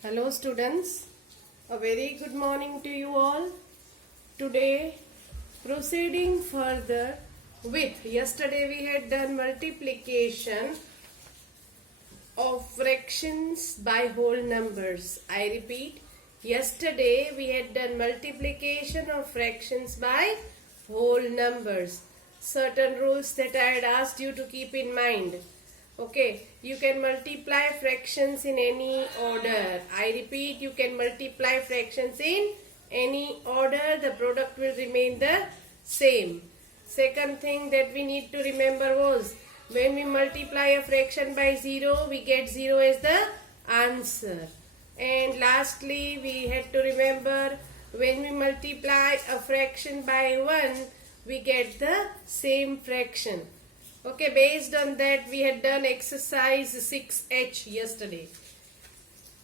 Hello students, a very good morning to you all. Today proceeding further with yesterday we had done multiplication of fractions by whole numbers. I repeat, yesterday we had done multiplication of fractions by whole numbers. Certain rules that I had asked you to keep in mind. Okay, you can multiply fractions in any order. I repeat, you can multiply fractions in any order. The product will remain the same. Second thing that we need to remember was, when we multiply a fraction by 0, we get 0 as the answer. And lastly, we had to remember, when we multiply a fraction by 1, we get the same fraction. Okay, based on that we had done exercise 6H yesterday.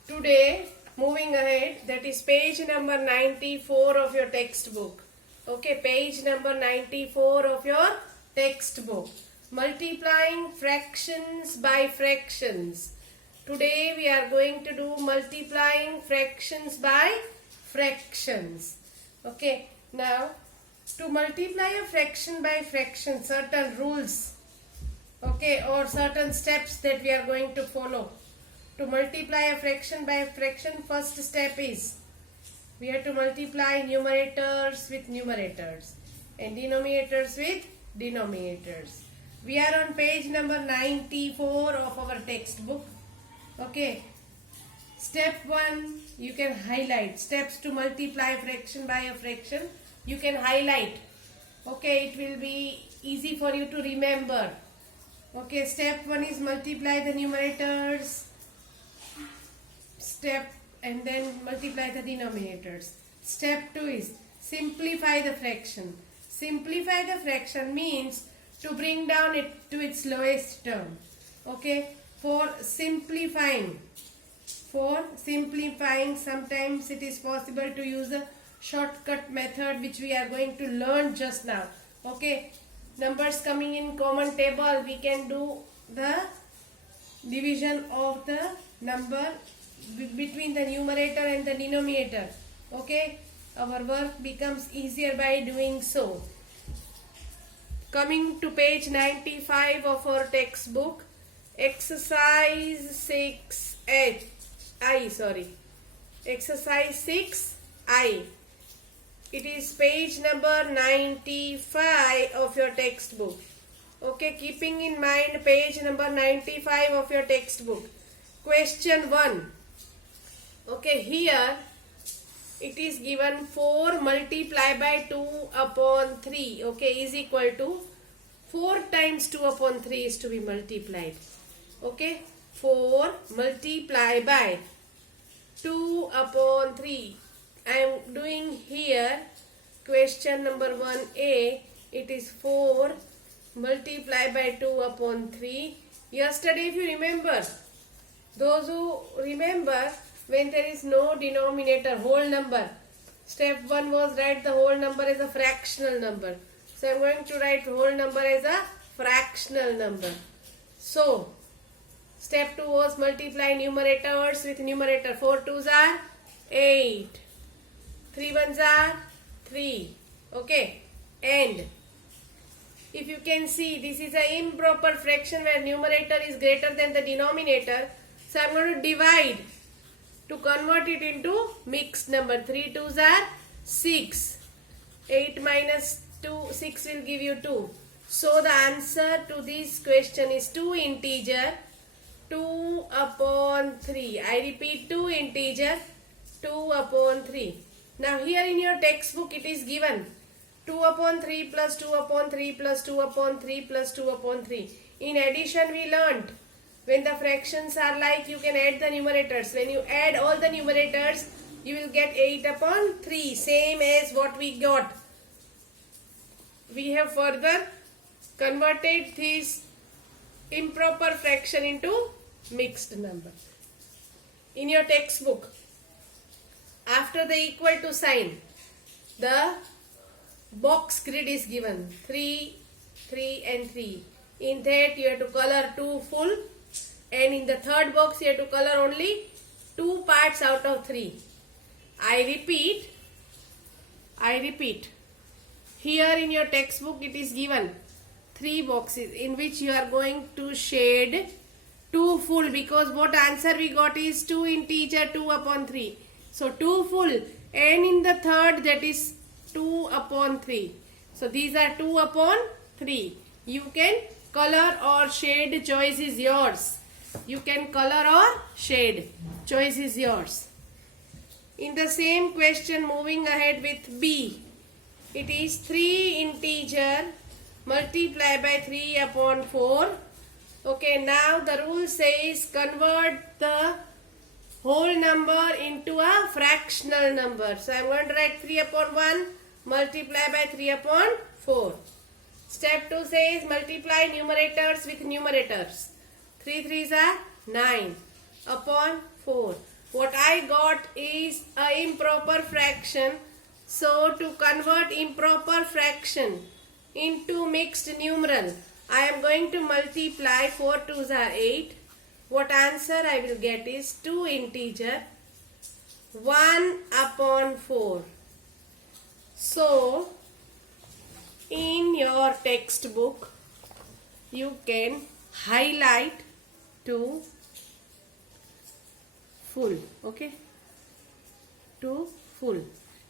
Today, moving ahead, that is page number 94 of your textbook. Okay, page number 94 of your textbook. Multiplying fractions by fractions. Today we are going to do multiplying fractions by fractions. Okay, now to multiply a fraction by fraction, certain rules, okay, or certain steps that we are going to follow. To multiply a fraction by fraction, first step is we have to multiply numerators with numerators and denominators with denominators. We are on page number 94 of our textbook. Okay, step 1 you can highlight. Steps to multiply fraction by a fraction, you can highlight. Okay, it will be easy for you to remember. Okay, step 1 is multiply the numerators, and then multiply the denominators. Step 2 is simplify the fraction. Simplify the fraction means to bring down it to its lowest term. Okay, for simplifying, sometimes it is possible to use a shortcut method which we are going to learn just now. Okay, numbers coming in common table, we can do the division of the number between the numerator and the denominator. Okay, our work becomes easier by doing so. Coming to page 95 of our textbook, exercise 6I. Exercise 6I. It is page number 95 of your textbook. Okay, keeping in mind page number 95 of your textbook. Question 1. Okay, here it is given 4 multiplied by 2 upon 3. Okay, is equal to 4 times 2 upon 3 is to be multiplied. Okay, 4 multiplied by 2 upon 3. I am doing here question number 1A. It is 4 multiplied by 2 upon 3. Yesterday, if you remember, those who remember, when there is no denominator, whole number, step 1 was write the whole number as a fractional number. So I am going to write whole number as a fractional number. So step 2 was multiply numerators with numerator. 4 2s are 8. 3 1s are 3. Okay, and if you can see, this is an improper fraction where numerator is greater than the denominator. So I am going to divide to convert it into mixed number. 3 2s are 6. 8 minus 2, 6 will give you 2. So the answer to this question is 2 integer 2 upon 3. I repeat, 2 integer 2 upon 3. Now here in your textbook it is given 2 upon 3 plus 2 upon 3 plus 2 upon 3 plus 2 upon 3. In addition, we learnt when the fractions are like, you can add the numerators. When you add all the numerators, you will get 8 upon 3, same as what we got. We have further converted this improper fraction into mixed number. In your textbook, after the equal to sign, the box grid is given 3, 3 and 3. In that you have to color 2 full, and in the third box you have to color only 2 parts out of 3. I repeat. Here in your textbook it is given 3 boxes in which you are going to shade 2 full, because what answer we got is 2 integer 2 upon 3. So 2 full, and in the third that is 2 upon 3. So these are 2 upon 3. You can color or shade, choice is yours. You can color or shade, choice is yours. In the same question, moving ahead with B, it is 3 integer multiply by 3 upon 4. Okay, now the rule says convert the whole number into a fractional number. So I am going to write 3 upon 1 multiply by 3 upon 4. Step 2 says multiply numerators with numerators. 3 3s are 9 upon 4. What I got is an improper fraction. So to convert improper fraction into mixed numeral, I am going to multiply 4 2s are 8. What answer I will get is 2 integer 1 upon 4. So in your textbook you can highlight to full, okay, to full.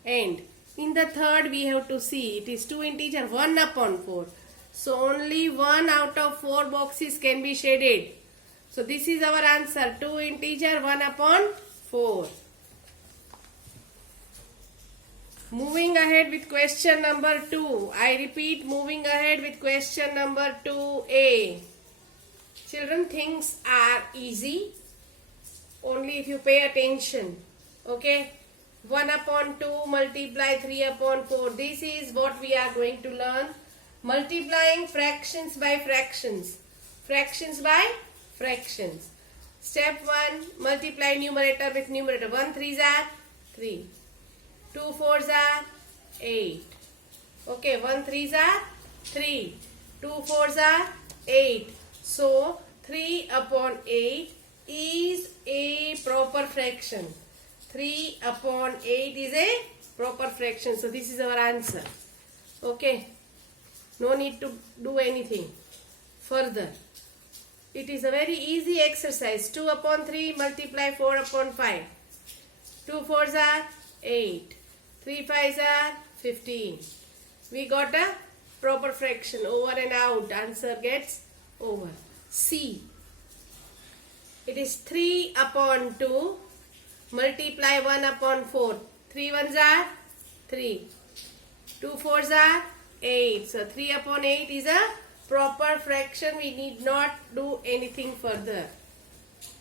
And in the third we have to see it is 2 integer 1 upon 4. So only 1 out of 4 boxes can be shaded. So this is our answer, 2 integer 1 upon 4. Moving ahead with question number 2. I repeat, moving ahead with question number 2A. Children, things are easy only if you pay attention. Okay, 1 upon 2 multiply 3 upon 4. This is what we are going to learn. Multiplying fractions by fractions. Fractions by fractions. Step 1, multiply numerator with numerator. 1 3s are 3. 2 4s are 8. Okay, 1 3s are 3. 2 4s are 8. So 3 upon 8 is a proper fraction. 3 upon 8 is a proper fraction. So this is our answer. Okay. No need to do anything further. It is a very easy exercise. 2 upon 3 multiply 4 upon 5. 2 4s are 8. 3 5s are 15. We got a proper fraction. Over and out. Answer gets over. C. It is 3 upon 2 multiply 1 upon 4. 3 1s are 3. 2 4s are 8. So 3 upon 8 is a proper fraction. We need not do anything further.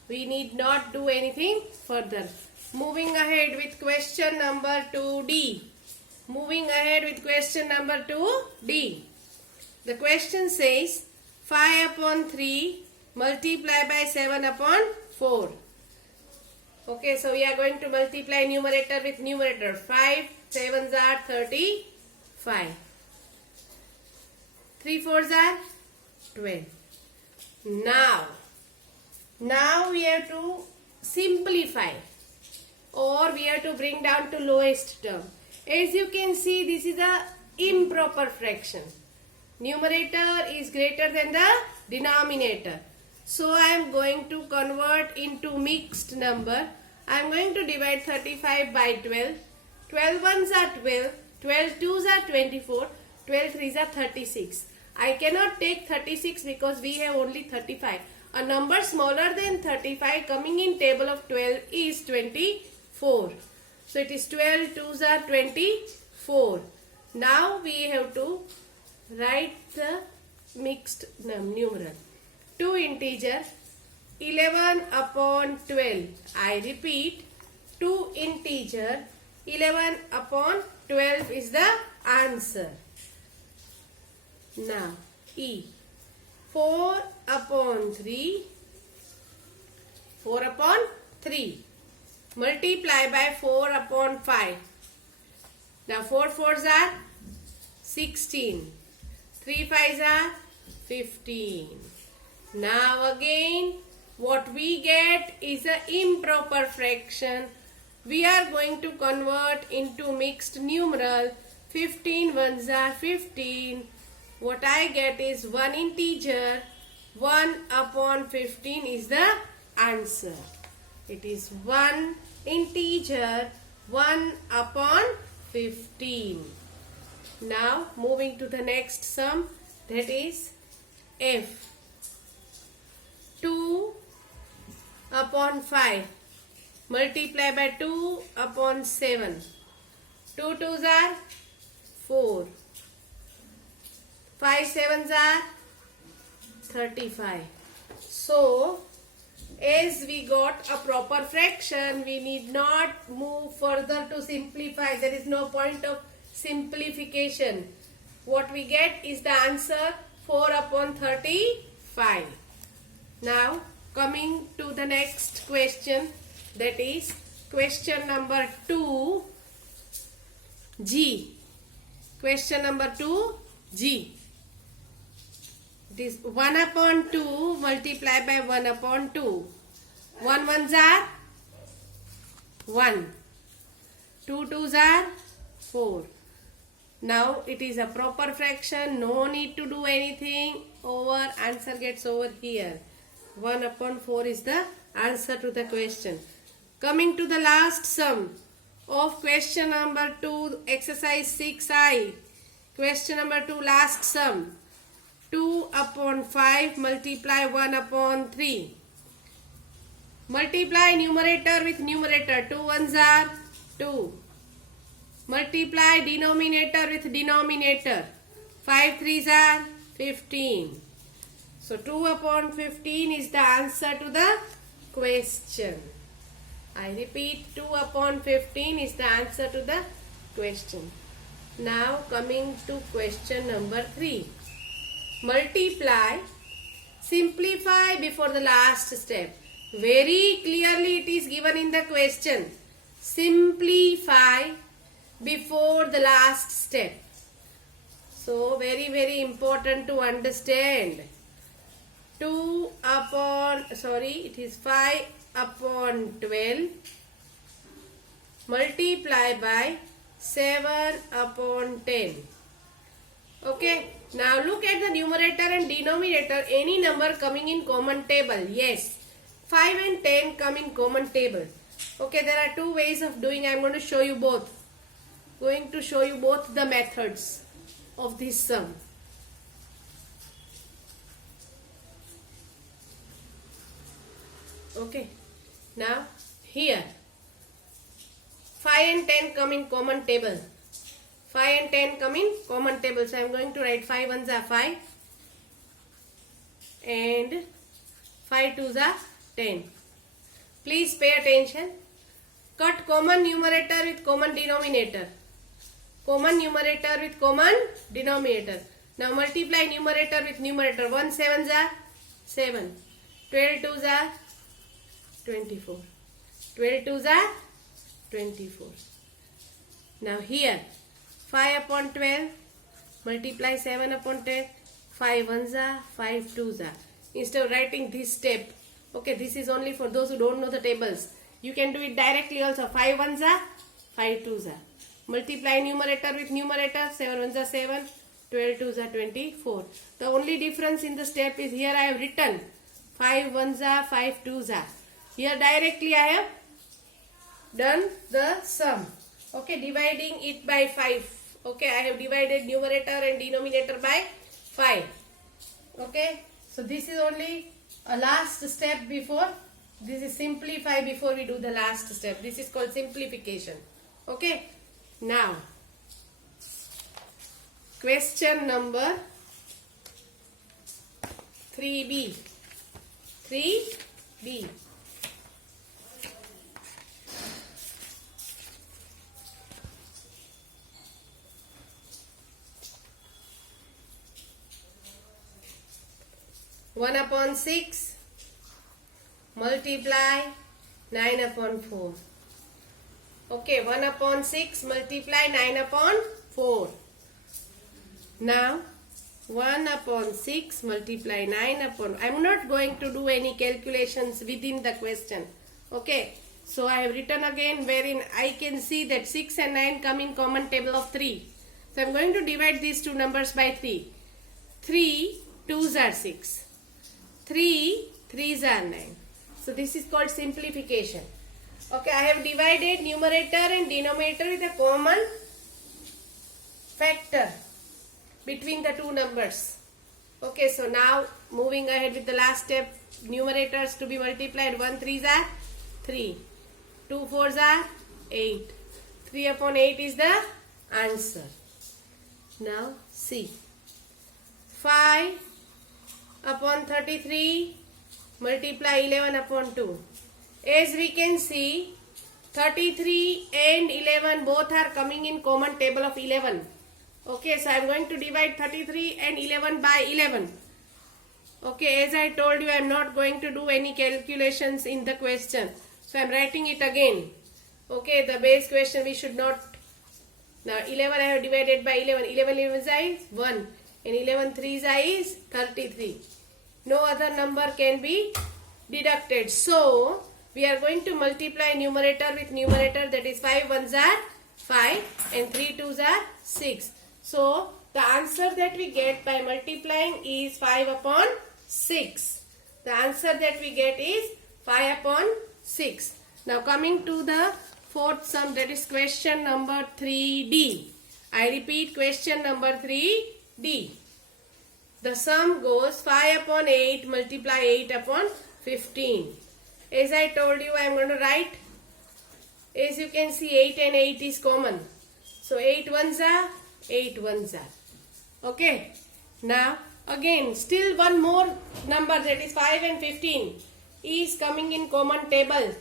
We need not do anything further. Moving ahead with question number 2D. Moving ahead with question number 2D. The question says 5 upon 3 multiply by 7 upon 4. Okay, so we are going to multiply numerator with numerator. 5 7s are 35. 3 4s are 12. Now we have to simplify, or we have to bring down to lowest term. As you can see, this is a improper fraction. Numerator is greater than the denominator. So I am going to convert into mixed number. I am going to divide 35 by 12. 12 1s are 12. 12 2s are 24. 12 3s are 36. I cannot take 36 because we have only 35. A number smaller than 35 coming in table of 12 is 24. So it is 12 2s are 24. Now we have to write the mixed numeral. 2 integer 11 upon 12. I repeat, 2 integer 11 upon 12 is the answer. Now E. 4 upon 3. 4 upon 3. Multiply by 4 upon 5. Now 4 4s are 16. 3 5s are 15. Now again what we get is an improper fraction. We are going to convert into mixed numeral. 15 ones are 15. What I get is one integer. 1 upon 15 is the answer. It is one integer. 1 upon 15. Now moving to the next sum, that is f. 2 upon 5 multiply by 2 upon 7. 2 twos are 4. 5 sevens are 35. So, as we got a proper fraction, we need not move further to simplify. There is no point of simplification. What we get is the answer 4 upon 35. Now, coming to the next question, that is question number 2, G. Question number 2, G. It is 1 upon 2 multiplied by 1 upon 2. 1 ones are 1. 2 twos are 4. Now it is a proper fraction. No need to do anything. Over. Answer gets over here. 1 upon 4 is the answer to the question. Coming to the last sum of question number 2, exercise 6I. Question number 2, last sum. 2 upon 5 multiply 1 upon 3. Multiply numerator with numerator. 2 ones are 2. Multiply denominator with denominator. 5 threes are 15. So 2 upon 15 is the answer to the question. I repeat, 2 upon 15 is the answer to the question. Now coming to question number 3. Multiply, simplify before the last step. Very clearly it is given in the question. Simplify before the last step. So very important to understand. 5 upon 12 multiply by 7 upon 10. Okay, now look at the numerator and denominator. Any number coming in common table. Yes, 5 and 10 come in common table. Okay, there are two ways of doing. I am going to show you both. Going to show you both the methods of this sum. Okay, now here 5 and 10 come in common table. 5 and 10 come in common table. So I am going to write 5 ones are 5 and 5 twos are 10. Please pay attention. Cut common numerator with common denominator. Common numerator with common denominator. Now multiply numerator with numerator. 1 sevens are 7. 12 twos are 24. 12 twos are 24. Now here 5 upon 12 multiply 7 upon 10. 5 ones are 5 twos are. Instead of writing this step, okay, this is only for those who don't know the tables. You can do it directly also. 5 ones are 5 twos are. Multiply numerator with numerator. 7 ones are 7. 12 twos are 24. The only difference in the step is here I have written 5 ones are 5 twos are. Here directly I have done the sum. Okay, dividing it by 5. Okay, I have divided numerator and denominator by 5. Okay, so this is only a last step before. This is simplify before we do the last step. This is called simplification. Okay, now question number 3B. 3B. One upon 6 multiply 9 upon 4. Okay, 1 upon 6 multiply 9 upon 4. Now 1 upon 6 multiply 9 upon. I am not going to do any calculations within the question. Okay. So I have written again wherein I can see that 6 and 9 come in common table of 3. So I am going to divide these two numbers by 3. 3 2s are 6. 3 3s are 9. So this is called simplification. Okay, I have divided numerator and denominator with a common factor between the two numbers. Okay, so now moving ahead with the last step, numerators to be multiplied. 1 3s are 3, 2 4s are 8. 3 upon 8 is the answer. Now see, 5 upon 33 multiply 11 upon 2. As we can see, 33 and 11 both are coming in common table of 11. Okay, so I am going to divide 33 and 11 by 11. Okay, as I told you, I am not going to do any calculations in the question. So I am writing it again. Okay, the base question we should not. Now 11 I have divided by 11. 11 11 is 1 and 11 3 is 33. No other number can be deducted. So we are going to multiply numerator with numerator, that is 5 1s are 5 and 3 2s are 6. So the answer that we get by multiplying is 5 upon 6. The answer that we get is 5 upon 6. Now coming to the fourth sum, that is question number 3D. I repeat, question number 3D. The sum goes 5 upon 8 multiply 8 upon 15. As I told you, I am going to write. As you can see, 8 and 8 is common. So 8 1s are 8 1s are. Okay. Now again, still one more number, that is 5 and 15 is coming in common table.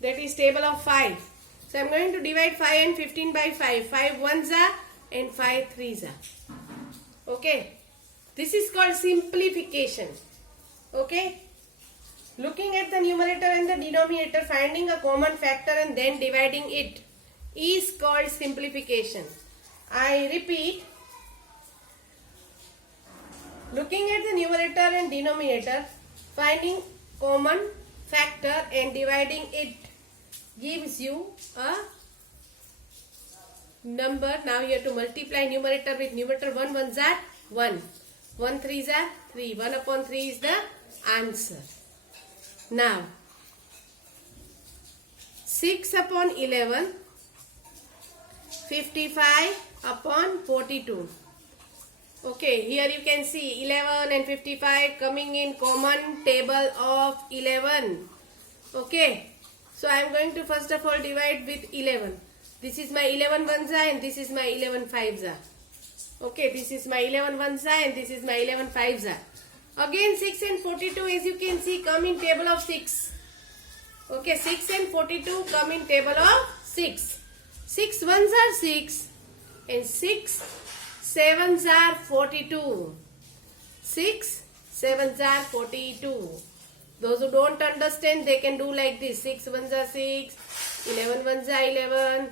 That is table of 5. So I am going to divide 5 and 15 by 5. 5 1s are and 5 3s are. Okay. This is called simplification. Okay. Looking at the numerator and the denominator, finding a common factor and then dividing it is called simplification. I repeat, looking at the numerator and denominator, finding common factor and dividing it gives you a number. Now you have to multiply numerator with numerator. 1 1s are 1. 1 3s are 3. 1 upon 3 is the answer. Now 6 upon 11, 55 upon 42. Okay, here you can see 11 and 55 coming in common table of 11. Okay, so I am going to first of all divide with 11. This is my 11 1s and this is my 11 5s. Okay, this is my 11 1s and this is my 11 5s. Again 6 and 42, as you can see, come in table of 6. Okay, 6 and 42 come in table of 6. 6 1s are 6 and 6 7s are 42. 6 7s are 42. Those who don't understand, they can do like this. 6 1s are 6, 11 1s are 11,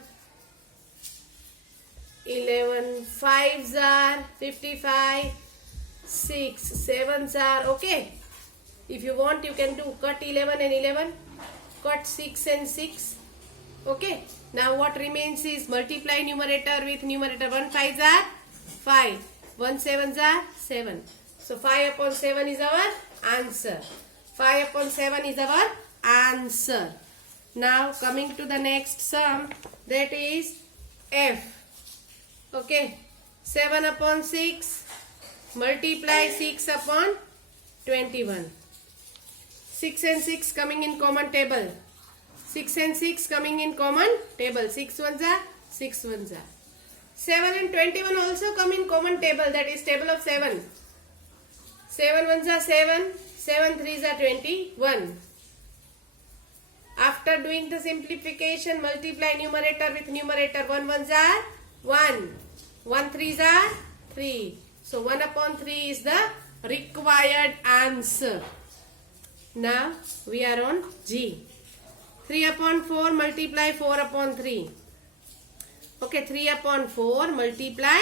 11 5s are 55, 6 7s are, okay. If you want, you can do cut 11 and 11, cut 6 and 6. Okay. Now what remains is multiply numerator with numerator. 1 5s are 5, 1 7s are 7. So 5 upon 7 is our answer. 5 upon 7 is our answer. Now coming to the next sum, that is F. Okay. 7 upon 6 multiply 6 upon 21. 6 and 6 coming in common table. 6 and 6 coming in common table. 6 1s are 6 1s are. 7 and 21 also come in common table, that is table of 7. 7 1s are 7, 7 3s are 21. After doing the simplification, multiply numerator with numerator. 1 1s are 1, 1 3s are 3. So 1 upon 3 is the required answer. Now we are on G. 3 upon 4 multiply 4 upon 3. Okay, 3 upon 4 multiply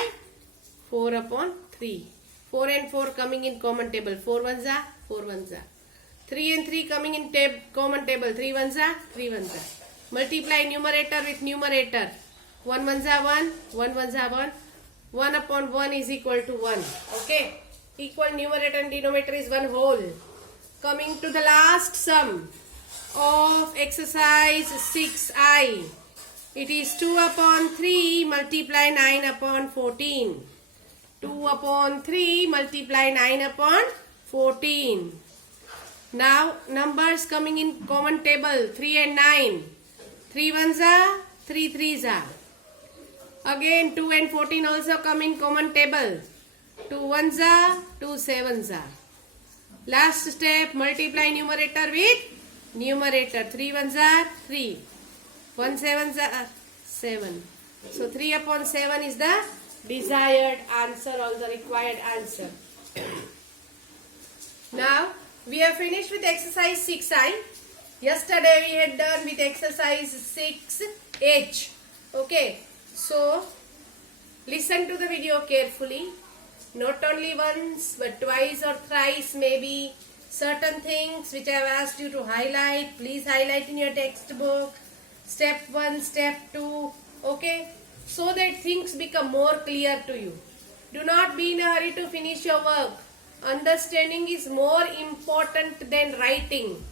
4 upon 3. 4 and 4 coming in common table. 4 ones are 4 ones are. 3 and 3 coming in common table. 3 ones are 3 ones are. Multiply numerator with numerator. 1 ones are 1. 1 ones are 1. 1 upon 1 is equal to 1. Okay. Equal numerator and denominator is 1 whole. Coming to the last sum of exercise 6I. It is 2 upon 3 multiply 9 upon 14. 2 upon 3 multiply 9 upon 14. Now numbers coming in common table 3 and 9. 3 ones are 3 threes are. Again 2 and 14 also come in common table. 2 ones are 2 sevens are. Last step, multiply numerator with numerator. 3 ones are 3. 1 sevens are 7. So 3 upon 7 is the desired answer or the required answer. Now we have finished with exercise 6I. Yesterday we had done with exercise 6H. Okay. So listen to the video carefully. Not only once but twice or thrice maybe. Certain things which I have asked you to highlight, please highlight in your textbook. Step 1, step 2, okay, so that things become more clear to you. Do not be in a hurry to finish your work. Understanding is more important than writing.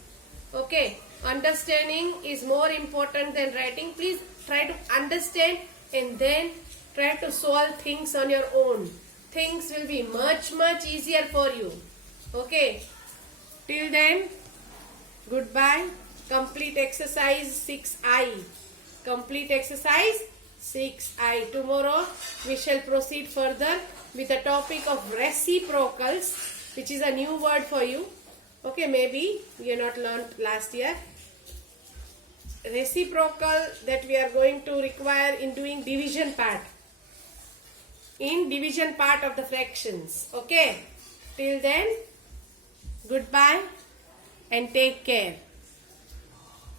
Okay, understanding is more important than writing. Please try to understand and then try to solve things on your own. Things will be much easier for you. Okay, till then, goodbye. Complete exercise 6I. Complete exercise 6I. Tomorrow we shall proceed further with the topic of reciprocals, which is a new word for you. Okay, maybe you have not learned last year. Reciprocal that we are going to require in doing division part. In division part of the fractions. Okay. Till then, goodbye and take care.